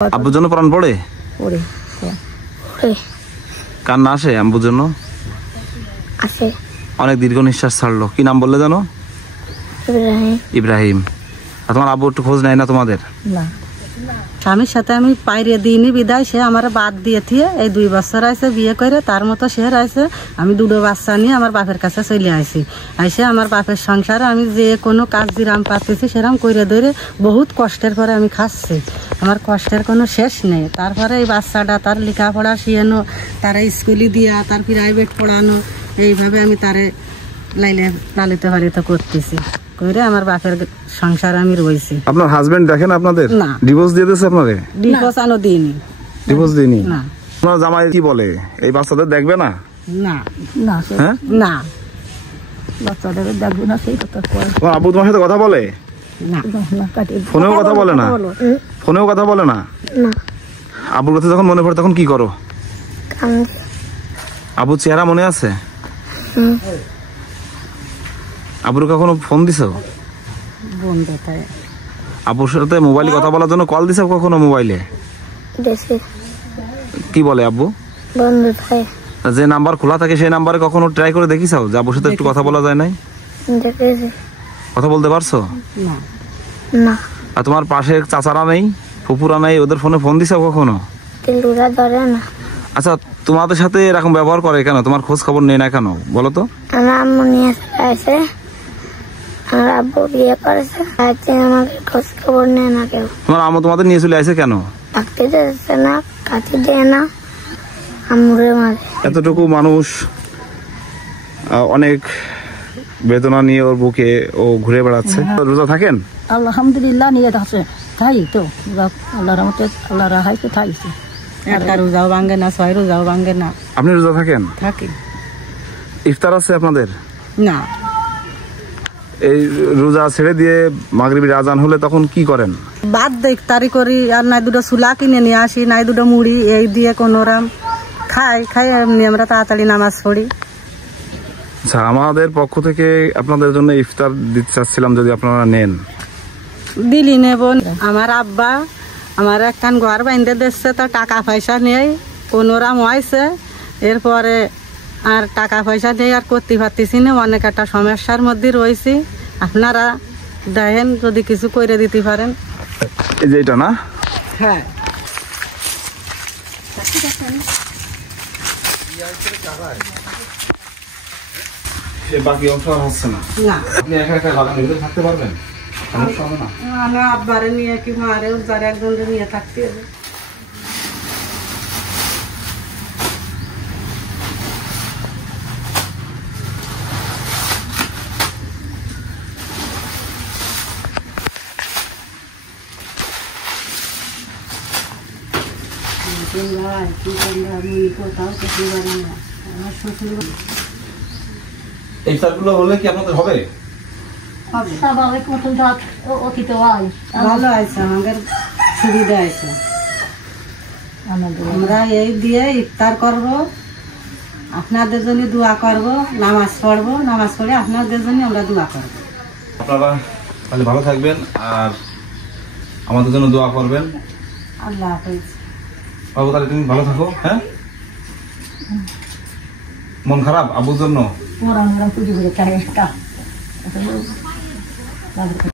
আব্বুর জন্য প্রাণ পড়ে? কান্না আসে আব্বুর জন্য? অনেক দীর্ঘ নিঃশ্বাস ছাড়লো। কি নাম বললে জানো? ইব্রাহিম। আর তোমার আব্বু একটু খোঁজ নেয় না তোমাদের? স্বামীর সাথে আমি পাইরে দিইনি বিদায়, সে আমার বাদ দিয়ে থিয়ে এই 2 বছর আছে বিয়ে করে, তার মতো সে আছে। আমি 2 বাচ্চা নিয়ে আমার বাপের কাছে চলে আসি। আইসে আমার বাপের সংসারে আমি যে কোনো কাজ যেরাম পাচ্ছি সেরাম করে ধরে বহুত কষ্টের পরে আমি খাচ্ছি। আমার কষ্টের কোনো শেষ নেই। তারপরে এই বাচ্চাটা তার লেখাপড়া শিখানো, তারা স্কুলে দিয়া, তার প্রাইভেট পড়ানো, এইভাবে আমি তারে লালিত পালিত করতেছি করে আমার বাপের সংসার আমি রয়েছি। আপনার হাজবেন্ড দেখেন আপনাদের? না। ডিভোর্স দিয়ে দিয়েছে আপনাদের? ডিভোর্স আনো দিইনি। ডিভোর্স দিইনি? না। আপনার জামাই কি বলে, এই বাচ্চাদের দেখবে না? না না হ্যাঁ না, বাচ্চাদের দেখবো না সেই কথা কয়। তোমার আব্বু তোমার সাথে কথা বলে না? ফোনেও কথা বলে না? ফোনেও কথা বলে না? আব্বুর কথা যখন মনে পড়ে তখন কি করো? আব্বুর চেহারা মনে আছে? আব্বুর কখনো ফোন দিছো? বন্ধ তাই। আব্বুর সাথে মোবাইলে কথা বলার জন্য কল দিছো কখনো মোবাইলে? কি বলে আব্বু? বন্ধ থাকে। যে নাম্বার খোলা থাকে সেই নাম্বারে কখনো ট্রাই করে দেখিছো যে আব্বুর সাথে একটু কথা বলা যায় নাই? কথা বলতে পারছো না? না। আর তোমার পাশে চাচারা নেই, ফুপুরা নেই, ওদের ফোনে ফোন দিছো কখনো? ধরে না। আচ্ছা, তোমাদের সাথে এরকম ব্যবহার করে কেন? তোমার খোঁজ খবর নেই না কেন বলো তো? আমার আম্মু নিয়ে আসে, আমার আব্বু বিয়ে করেছে, আমাকে খোঁজ খবর নেয় না কেউ। তোমার আম্মু তোমাদের নিয়ে চলে আসে কেন? থাকতে দিচ্ছে না, কাটি দেয় না, আম্মুরে মারে। এতটুকু মানুষ অনেক বেদনা নিয়ে ওর বুকে ও ঘুরে বেড়াচ্ছে। রোজা থাকেন? আলহামদুলিল্লাহ নিয়ে আছে, তাই তো আল্লাহর রহমতে আল্লাহ রাহাই তো থাইছে। একটা রোজাও ভাঙে না, 6 রোজাও ভাঙে না। আপনি রোজা থাকেন? থাকি। ইফতার আছে আপনাদের? না। এই রোজা ছেড়ে দিয়ে মাগরিবের আজান হলে তখন কি করেন? বাদ দিয়ে ইফতারি করি, আর নাই 2টা সুলা কিনে নিয়ে আসি, নাই 2টা মুড়ি, এই দিয়ে কোনোরাম খাই এমনি আমরা তাড়াতাড়ি নামাজ পড়ি। আচ্ছা, আমাদের পক্ষ থেকে আপনাদের জন্য ইফতার দিতে চাচ্ছিলাম, যদি আপনারা নেন। দিলি নেব। আমার আব্বা আমার একখান ঘর বাইন্ধে দিচ্ছে, তো টাকা পয়সা নেই, কোনোরাম হয়েছে, এরপরে আর টাকা পয়সা নেই, আর করতে পারতেছি না, অনেক একটা সমস্যার মধ্যে রয়েছি। আপনারা দেখেন যদি কিছু করে দিতে পারেন। এই যে এটা না? হ্যাঁ। বাকি অংশ হচ্ছে না। আপনি একা একা বাগানের ভিতরে থাকতে পারবেন? সমস্যা হবে না? আমার আব্বারে নিয়ে কি মারে যার একজন নিয়ে থাকতে হবে। ইফতারগুলো হলে কি আপনাদের হবে? ভালো আছে, আমাদের সুবিধা আছে। আমরা এই দিয়ে ইফতার করব, আপনাদের জন্য দোয়া করব, নামাজ পড়বো, নামাজ পড়ে আপনাদের জন্য আমরা দোয়া করব। আপনারা তাহলে ভালো থাকবেন আর আমাদের জন্য দোয়া করবেন। আল্লাহ হাফেজ। বাবু তাহলে তুমি ভালো থাকো। হ্যাঁ, মন খারাপ আব্বুর জন্য?